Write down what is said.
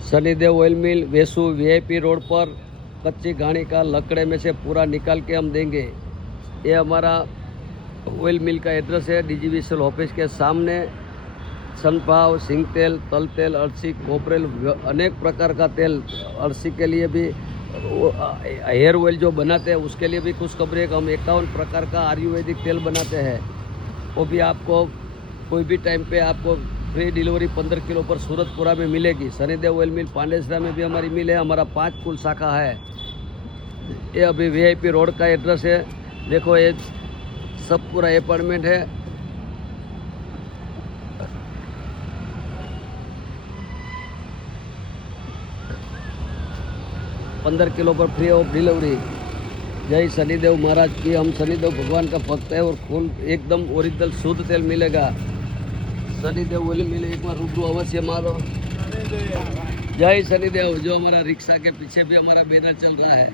Shanidev oil मिल, Vesu VIP road पर कच्ची घाणी का लकड़े में से पूरा निकाल के हम देंगे। ये हमारा ऑयल मिल का एड्रेस है, डीजीवीसीएल ऑफिस के सामने। सनफ्लावर, सिंग तेल, तल तेल, अरसी, कोपरेल, अनेक प्रकार का तेल, अरसी के लिए भी, हेयर ऑयल जो बनाते हैं उसके लिए भी खुशखबरी है कि हम 51 प्रकार का आयुर्वेदिक तेल बनाते हैं। वो भी आपको कोई भी टाइम पे आपको फ्री डिलीवरी 15 किलो पर सूरतपुरा में मिलेगी। शनिदेव ऑयल मिल पांडेसरा में भी हमारी मिल है। हमारा 5 कुल शाखा है। ये अभी वीआईपी रोड का एड्रेस है। देखो ये सब पूरा अपार्टमेंट है। पंद्रह किलो पर फ्री ऑफ डिलीवरी। जय शनिदेव महाराज की। हम शनिदेव भगवान का भक्त है और फूल एकदम ओरिजिनल शुद्ध तेल मिलेगा। शनिदेव बोले मिले, एक बार रूबरू अवश्य मारो। जय शनिदेव। जो हमारा रिक्शा के पीछे भी हमारा बैनर चल रहा है।